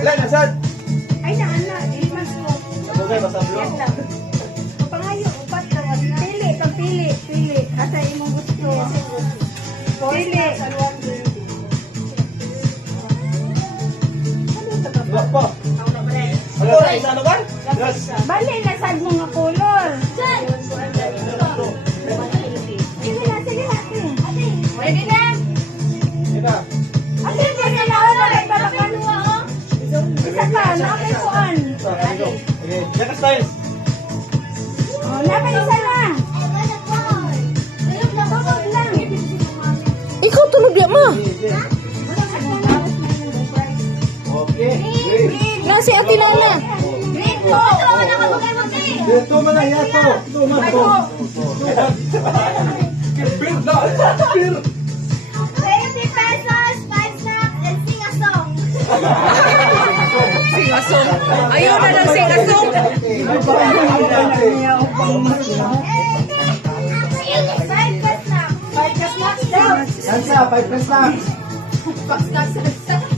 Ilan, nasaan? Ay, naana. Mas mo. Sabugay, masablo. Yan lang. Pangayo, upat lang. Pili, kang pili. Pili. Asa imong gusto. Pili. Wala pa. Wala pa, isa ano ba? Yes. Bali, nasad mo nga color. Sige na, sige na. Pwede na. Yun na. Ate, pwede na. Balakan mo. Isa pa, nakayuan. Okay, next time. Oh, nakaisa na. Tawag lang. Ikaw tulog ya ma. Okay. Nasi ati Lana. Ito man na yato. Ito man to. Kipir na. Kipir. 20 pesos, 5 snacks, and sing a song. Singasong. Ayaw na ng singasong. Five snacks daw. Sansa, 5 plus lang. Snacks.